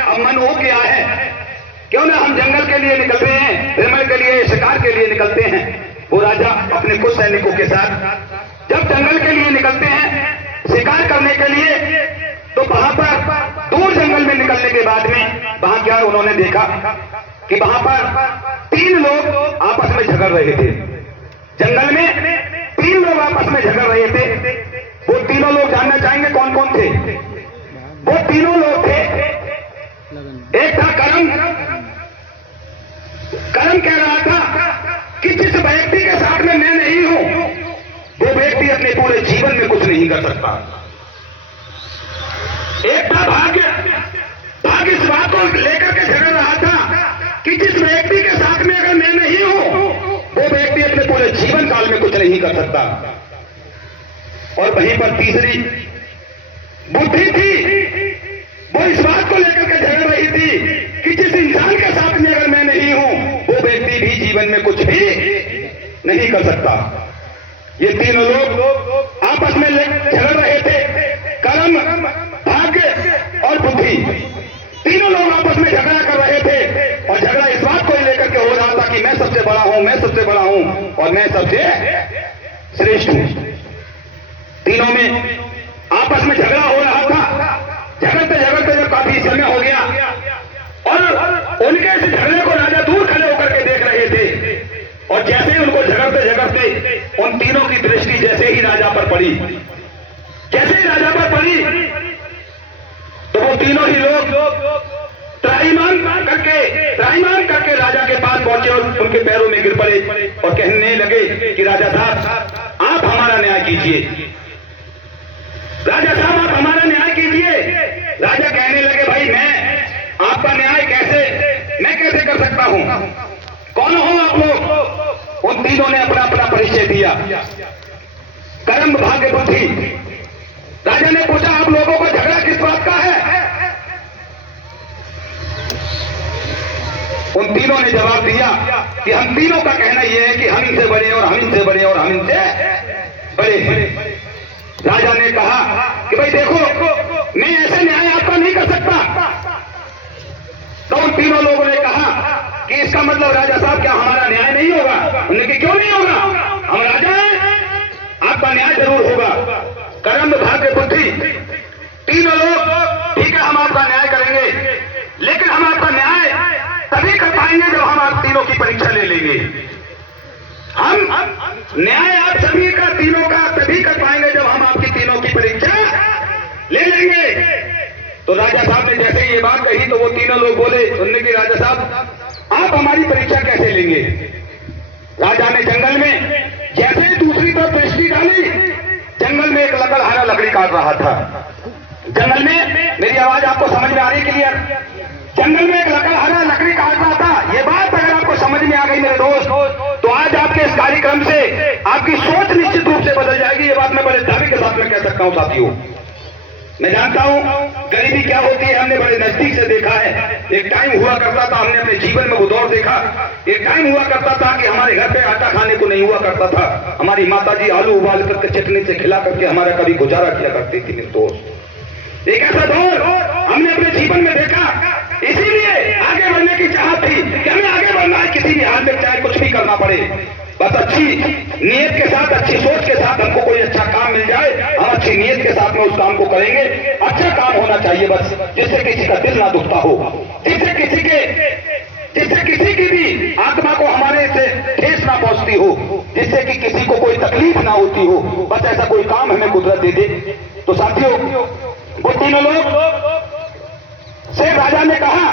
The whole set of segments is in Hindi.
अब मन हो गया है, क्यों ना हम जंगल के लिए निकल रहे हैं, रेमल के लिए, शिकार के लिए निकलते हैं। वो राजा अपने कुछ सैनिकों के साथ जब जंगल के लिए निकलते हैं शिकार करने के लिए, तो वहां पर दूर जंगल में निकलने के बाद में वहां क्या उन्होंने देखा कि वहां पर 3 लोग आपस में झगड़ रहे थे। जंगल में 3 लोग आपस में झगड़ रहे थे। वो तीनों लोग जानना चाहेंगे कौन कौन थे? वो तीनों लोग थे, एक था करम। करम कह रहा था कि जिस व्यक्ति के साथ में मैं नहीं हूं वो व्यक्ति अपने पूरे जीवन में कुछ नहीं कर सकता। एक था भाग्य। भाग्य इस बात को लेकर के झगड़ रहा था कि जिस व्यक्ति के साथ में अगर मैं नहीं हूं वो व्यक्ति अपने पूरे जीवन काल में कुछ नहीं कर सकता। और वहीं पर तीसरी बुद्धि थी, वो इस बात को लेकर के झगड़ रही थी कि जिस इंसान के साथ में अगर मैं नहीं हूं वो व्यक्ति भी जीवन में कुछ भी नहीं कर सकता। ये तीनों लोग आपस में झगड़ रहे थे, कर्म, भाग्य और बुद्धि। तीनों लोग आपस में झगड़ा कर रहे थे और झगड़ा इस बात को लेकर के हो रहा था कि मैं सबसे बड़ा हूं, मैं सबसे बड़ा हूं और मैं सबसे श्रेष्ठ हूं। तीनों में आपस में झगड़ा हो रहा था। झगड़ते झगड़ते जब काफी समय हो गया और उनके इस झगड़े को राजा दूर खड़े होकर के देख रहे थे, और जैसे ही उनको झगड़ते झगड़ते उन तीनों की दृष्टि जैसे ही राजा पर पड़ी, जैसे ही राजा पर पड़ी तो वो तीनों ही लोग त्राहिमाम करके राजा के पास पहुंचे और उनके पैरों में गिर पड़े और कहने लगे कि राजा साहब आप हमारा न्याय कीजिए, राजा साहब आप हमारा न्याय कीजिए। राजा कहने लगे भाई मैं आपका न्याय कैसे कर सकता हूं? कौन हो आप लोग? उन तीनों ने अपना अपना परिचय दिया, कर्म, भाग्य, बुद्धि। राजा ने पूछा आप लोगों को झगड़ा किस बात का है? उन तीनों ने जवाब दिया कि हम तीनों का कहना यह है कि हम इनसे बड़े और हम इनसे बड़े और हम इनसे बड़े हैं। राजा ने कहा कि भाई देखो मैं ऐसा न्याय आपका नहीं कर सकता। तो उन तीनों लोगों ने कहा कि इसका मतलब राजा साहब क्या हमारा न्याय नहीं होगा? उन्होंने कहा क्यों नहीं होगा, हम राजा हैं, आपका न्याय जरूर होगा। कर्म, भाग्य, बुद्धि, तीनों लोग ठीक है हम आपका न्याय करेंगे, लेकिन हम आपका न्याय तभी कर पाएंगे जब हम आप तीनों की परीक्षा ले लेंगे। हम न्याय आप सभी का तीनों का तभी कर पाएंगे जब हम आपकी तीनों की परीक्षा ले लेंगे। तो राजा साहब ने जैसे ये बात कही तो वो तीनों लोग बोले, उन्होंने कि राजा साहब आप हमारी परीक्षा कैसे लेंगे? राजा ने जंगल में जैसे ही दूसरी तरफ दृष्टि डाली, जंगल में एक लकड़हारा लकड़ी काट रहा था। जंगल में, मेरी आवाज आपको समझ में आ रही क्लियर? जंगल में एक लकड़हारा लकड़ी काट रहा था। ये बात अगर आपको समझ में आ गई मेरे दोस्त, तो आज आपके इस कार्यक्रम से आपकी सोच निश्चित रूप से बदल जाएगी। ये बात मैं बड़े दावे के साथ में कह सकता हूं साथियों। मैं जानता हूं गरीबी क्या होती है, हमने बड़े नजदीक से देखा है। एक टाइम हुआ करता था, हमने अपने जीवन में वो दौर देखा। एक टाइम हुआ करता था कि हमारे घर पे आटा खाने को नहीं हुआ करता था। हमारी माताजी आलू उबाल करके चटनी से खिला करके हमारा कभी गुजारा किया करती थी मेरे दोस्त। एक ऐसा दौर हमने अपने जीवन में देखा, इसीलिए आगे बढ़ने की चाहत थी कि हमें आगे बढ़ना है, किसी भी हाल में चाहे कुछ भी करना पड़े, बस अच्छी नीयत के साथ, अच्छी सोच के साथ हमको कोई अच्छा काम मिल जाए, हम अच्छी नीयत के साथ में उस काम को करेंगे। अच्छा काम होना चाहिए बस, जिससे किसी का दिल ना दुखता हो, जिससे किसी की भी आत्मा को हमारे से ठेस ना पहुंचती हो, जिससे कि किसी को कोई तकलीफ ना होती हो। बस ऐसा कोई काम हमें कुदरत दे दे। तो साथियों वो तीनों लोग से राजा ने कहा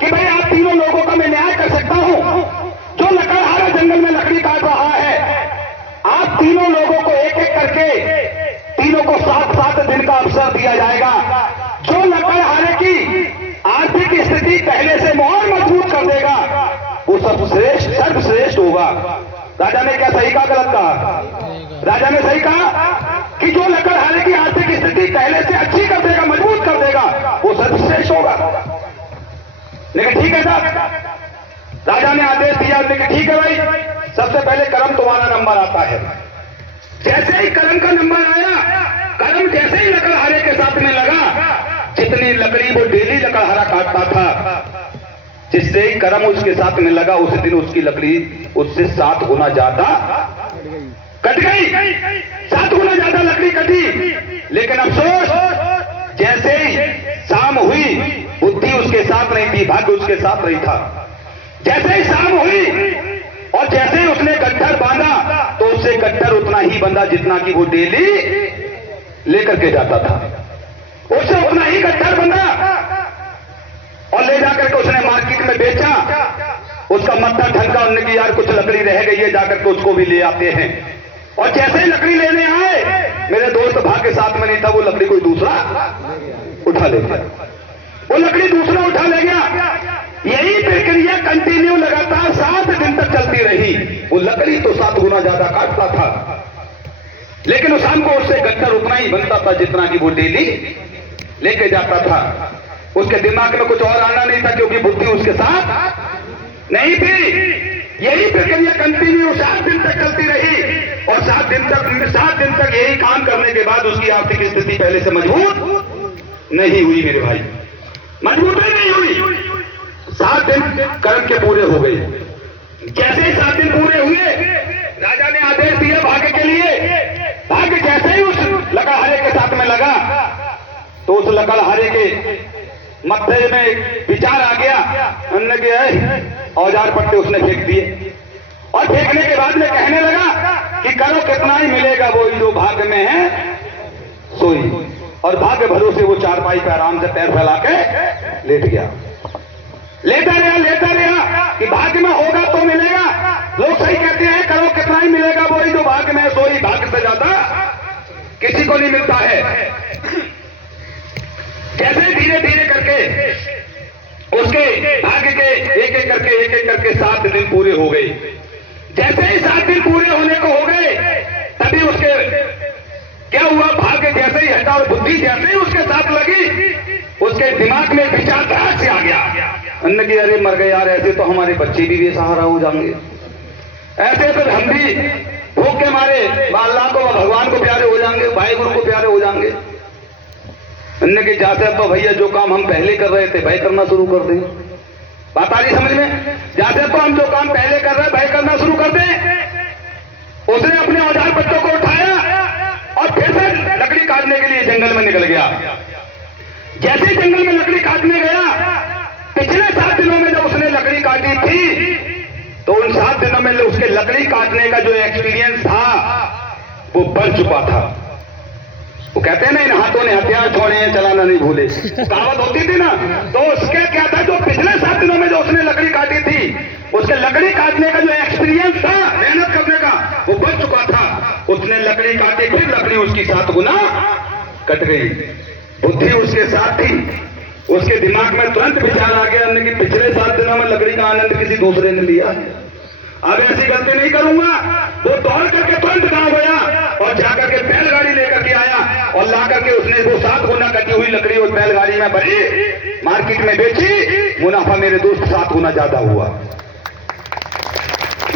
कि भाई आप तीनों लोगों का मैं न्याय कर सकता हूं। जो लकड़हारा जंगल में लकड़ी काट रहा है, आप तीनों लोगों को एक एक करके तीनों को 7-7 दिन का अवसर दिया जाएगा। जो लकड़हारे की आर्थिक स्थिति पहले से और मजबूत कर देगा वो सर्वश्रेष्ठ होगा। राजा ने क्या सही कहा गलत कहा? राजा ने सही कहा कि जो लकड़हारे की आर्थिक स्थिति पहले से अच्छी कर देगा, मजबूत कर देगा, वो सर्वश्रेष्ठ होगा। लेकिन ठीक है साहब, राजा ने आदेश दिया, लेकिन ठीक है भाई, सबसे पहले कर्म तुम्हारा नंबर आता है। जैसे ही कर्म का नंबर आया, कर्म जैसे ही लकड़हारे के साथ में लगा, जितनी लकड़ी वो डेली लकड़हारा काटता था, जिससे ही कर्म उसके साथ में लगा उस दिन उसकी लकड़ी उससे 7 गुना ज्यादा कट गई, 7 गुना ज्यादा लकड़ी कटी। लेकिन अफसोस, जैसे ही शाम हुई बुद्धि उसके साथ नहीं थी, भाग्य उसके साथ नहीं था। जैसे ही शाम हुई और जैसे ही उसने गट्ठर बांधा तो उससे गट्ठर उतना ही बंधा जितना कि वो डेली लेकर के जाता था। उससे उतना ही गट्ठर बंधा और ले जाकर के उसने मार्केट में बेचा। उसका मत्था ठनका, उन्होंने कि यार कुछ लकड़ी रह गई है, जाकर के उसको भी ले आते हैं। और जैसे ही लकड़ी लेने आए, मेरे दोस्त भाग्य साथ में नहीं था, वो लकड़ी कोई दूसरा उठा ले गया, वो लकड़ी दूसरा उठा ले गया। यही प्रक्रिया कंटिन्यू लगातार 7 दिन तक चलती रही। वो लकड़ी तो 7 गुना ज्यादा काटता था, लेकिन उस शाम को उससे गट्ठर उतना ही बनता था जितना कि वो डेली लेके जाता था। उसके दिमाग में कुछ और आना नहीं था, क्योंकि बुद्धि उसके साथ नहीं थी। यही प्रक्रिया कंटिन्यू 7 दिन तक चलती रही और 7 दिन तक यही काम करने के बाद उसकी आर्थिक स्थिति पहले से मजबूत नहीं हुई। मेरे भाई, मजबूत ही नहीं हुई। 7 दिन कर्म के पूरे हो गए। जैसे ही 7 दिन पूरे हुए, राजा ने आदेश दिया भाग्य के लिए। भाग्य जैसे ही उस लकड़हारे के साथ में लगा तो उस लकड़हारे के मत्थे में विचार आ गया। उन्होंने कि औजार पट्टे उसने फेंक दिए और फेंकने के बाद में कहने लगा कि करो कितना ही मिलेगा, वो जो भाग्य में है सोई। और भाग्य भरोसे वो चारपाई पे आराम से पैर फैला के लेट गया। लेता रहा कि भाग्य में होगा तो मिलेगा। लोग सही कहते हैं, करो कितना ही मिलेगा, वही जो भाग्य में सोई। भाग्य से ज्यादा किसी को नहीं मिलता है। जैसे धीरे धीरे करके उसके भाग्य के एक एक करके 7 दिन पूरे हो गए। जैसे ही 7 दिन पूरे होने को हो गए, तभी उसके क्या हुआ, भाग्य जैसे ही हटा और बुद्धि जैसे ही उसके साथ लगी, उसके दिमाग में विचार तरह से आ गया। अन्य की अरे मर गए यार, ऐसे तो हमारे बच्चे भी बेसहारा हो जाएंगे, ऐसे तो हम भी भूख के मारे अल्लाह को भगवान को प्यारे हो जाएंगे, भाई गुरु को प्यारे हो जाएंगे। अन्य की जाते तो भैया जो काम हम पहले कर रहे थे भाई करना शुरू कर दें। बात आ रही समझ में? जाते तो हम जो काम पहले कर रहे भाई करना शुरू कर दें। उसने अपने औजार बच्चों को उठाया और फिर से लकड़ी काटने के लिए जंगल में निकल गया। जैसे जंगल में लकड़ी काटने गया, पिछले 7 दिनों में जब उसने लकड़ी काटी थी तो उन 7 दिनों में उसके लकड़ी काटने का जो एक्सपीरियंस था वो बढ़ चुका था। वो कहते हैं ना, इन हाथों ने हथियार छोड़े हैं, चलाना नहीं भूले, कहावत होती थी ना। तो उसके क्या था, जो पिछले 7 दिनों में जो उसने लकड़ी काटी थी, उसके लकड़ी काटने का जो एक्सपीरियंस था मेहनत करने का, वो बढ़ चुका था। उसने लकड़ी काटी, फिर लकड़ी उसकी 7 गुना कट गई। बुद्धि उसके साथ थी, उसके दिमाग में तुरंत विचार आ गया कि पिछले 7 दिनों में लकड़ी का आनंद किसी दूसरे ने लिया है, अब ऐसी गलती नहीं करूंगा। वो दौड़ करके तुरंत गांव गया और जाकर के बैलगाड़ी लेकर के आया और ला करके उसने वो 7 गुना कटी हुई लकड़ी उस बैलगाड़ी में भरी, मार्केट में बेची। मुनाफा मेरे दोस्त 7 गुना ज्यादा हुआ।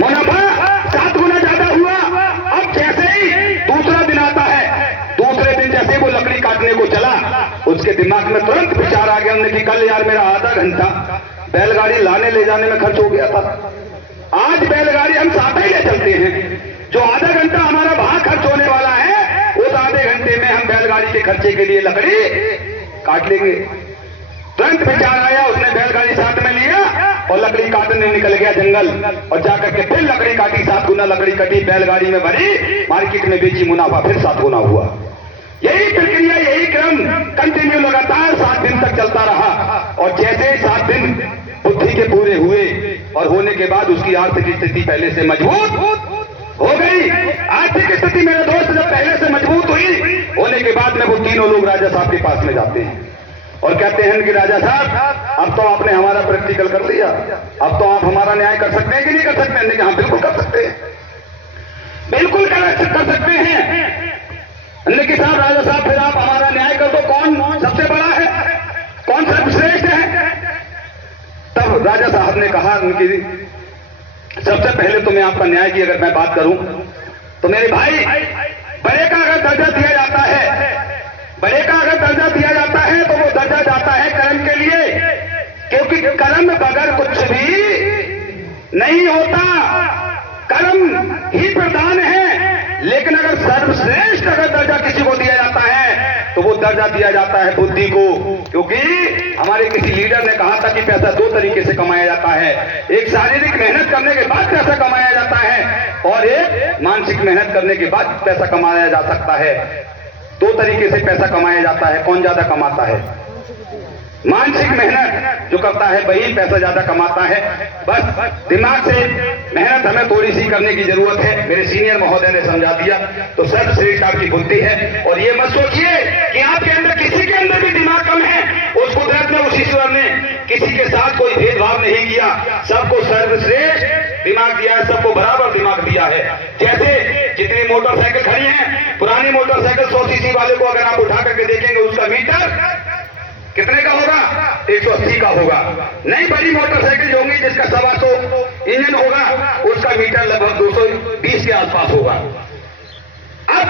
मुनाफा 7 गुना ज्यादा हुआ। अब जैसे ही दूसरा दिन आता है, दूसरे दिन जैसे वो लकड़ी काटने को चला, उसके दिमाग में तुरंत विचार आ गया कि कल यार मेरा आधा घंटा बैलगाड़ी लाने ले जाने में खर्च हो गया था, आज बैलगाड़ी हम साथ ही ले चलते हैं। जो आधा घंटा हमारा वहां खर्च होने वाला है, उस आधे घंटे में हम बैलगाड़ी के खर्चे के लिए लकड़ी काट लेंगे। तुरंत विचार आया, उसने बैलगाड़ी साथ में लिया और लकड़ी काटने निकल गया जंगल और जाकर के फिर लकड़ी काटी, 7 गुना लकड़ी कटी, बैलगाड़ी में भरी, मार्केट में बेची, मुनाफा फिर 7 गुना हुआ। यही प्रक्रिया, यही क्रम कंटिन्यू लगातार 7 दिन तक चलता रहा। और जैसे 7 दिन बुद्धि के पूरे हुए और होने के बाद उसकी आर्थिक स्थिति पहले से मजबूत हो गई। आर्थिक स्थिति मेरे दोस्त जब पहले से मजबूत हुई, होने के बाद में वो तीनों लोग राजा साहब के पास में जाते हैं और कहते हैं कि राजा साहब, अब तो आपने हमारा प्रैक्टिकल कर लिया, अब तो आप हमारा न्याय कर सकते हैं कि नहीं कर सकते हैं? हाँ बिल्कुल कर सकते हैं, बिल्कुल कर सकते हैं। लेकिन साहब, राजा साहब, फिर आप हमारा न्याय कर दो, कौन सबसे बड़ा है, कौन सर्वश्रेष्ठ है? तब राजा साहब ने कहा कि सबसे पहले तो मैं आपका न्याय की अगर मैं बात करूं तो मेरे भाई, बड़े का अगर दर्जा दिया जाता है, बड़े का अगर दर्जा दिया जाता है तो वो दर्जा क्योंकि कर्म बगैर कुछ भी नहीं होता, कर्म ही प्रधान है। लेकिन अगर सर्वश्रेष्ठ अगर दर्जा किसी को दिया जाता है तो वो दर्जा दिया जाता है बुद्धि को। क्योंकि हमारे किसी लीडर ने कहा था कि पैसा दो तरीके से कमाया जाता है, एक शारीरिक मेहनत करने के बाद पैसा कमाया जाता है और एक मानसिक मेहनत करने के बाद पैसा कमाया जा सकता है। दो तरीके से पैसा कमाया जाता है। कौन ज्यादा कमाता है? मानसिक मेहनत जो करता है वही पैसा ज्यादा कमाता है। बस दिमाग से मेहनत हमें थोड़ी सी करने की जरूरत है। मेरे सीनियर महोदय ने समझा दिया। तो सर्वश्रेष्ठ आपकी बुद्धि है। और ये मत सोचिए कि आपके अंदर किसी के अंदर भी दिमाग कम है। उस कुदरत ने, उस ईश्वर ने किसी के साथ कोई भेदभाव नहीं किया, सबको सर्वश्रेष्ठ दिमाग दिया है, सबको बराबर दिमाग दिया है। जैसे जितनी मोटरसाइकिल खड़ी है, पुरानी मोटरसाइकिल 100 सीसी वाले को अगर आप उठा करके देखेंगे उसका मीटर कितने का होगा? 180 का होगा। नई बड़ी मोटरसाइकिल जो होंगी जिसका 125 इंजन होगा उसका मीटर लगभग 220 के आसपास होगा। अब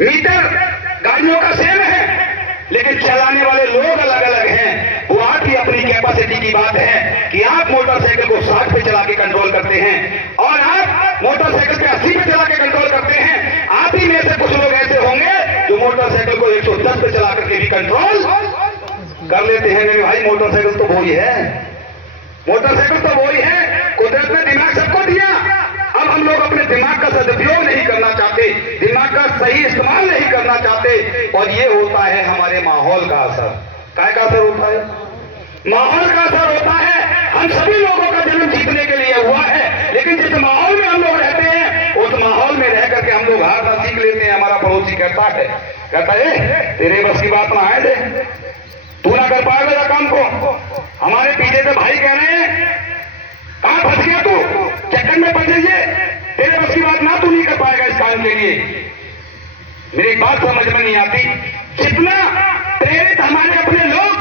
मीटर गाड़ियों का सेम है लेकिन चलाने वाले लोग अलग अलग हैं। वो आपकी अपनी कैपेसिटी की बात है कि आप मोटरसाइकिल को 60 पे चला के कंट्रोल करते हैं और आप मोटरसाइकिल पे 80 पे चला के कंट्रोल करते हैं। आप ही में से कुछ लोग ऐसे होंगे जो मोटरसाइकिल को 110 पे चला करके भी कंट्रोल कर लेते हैं। मेरे भाई मोटरसाइकिल तो वही है, मोटरसाइकिल तो वही है। कुदरत ने दिमाग सबको दिया। अब हम लोग अपने दिमाग का सदुपयोग नहीं करना चाहते, दिमाग का सही इस्तेमाल नहीं करना चाहते और ये होता है हमारे माहौल का असर। काय का असर होता है? माहौल का असर होता है। हम सभी लोगों का जन्म जीतने के लिए हुआ है लेकिन जिस माहौल में हम लोग रहते हैं उस माहौल में रह करके हम लोग हारना सीख लेते हैं। हमारा पड़ोसी कहता है तेरे बस की बात ना आए दे, तू ना कर पाएगा या काम को। हमारे पीछे से भाई कह रहे हैं कहां फंस गया तू, चक्कर में पड़ जाइए, तेरे बस की बात ना तू नहीं कर पाएगा इस काम के लिए। मेरी एक बात समझ में नहीं आती, जितना प्रेरित हमारे अपने लोग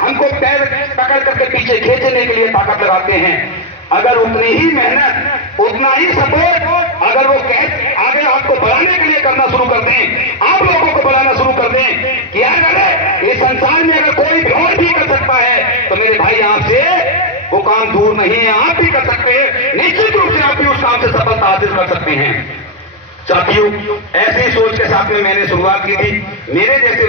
हमको पैर पकड़ करके पीछे खींचने के लिए ताकत लगाते हैं, अगर उतनी ही मेहनत, उतना ही सपोर्ट अगर वो आगे आपको बढ़ाने के लिए करना शुरू कर दें, आप लोगों को बढ़ाना शुरू कर दें कि यार अरे इस संसार में अगर कोई भी और भी कर सकता है तो मेरे भाई आपसे वो काम दूर नहीं है, आप भी कर सकते हैं। निश्चित रूप से आप भी उस काम से सफलता हासिल कर सकते हैं। साथियों, ऐसी सोच के साथ में मैंने शुरुआत की थी। मेरे जैसे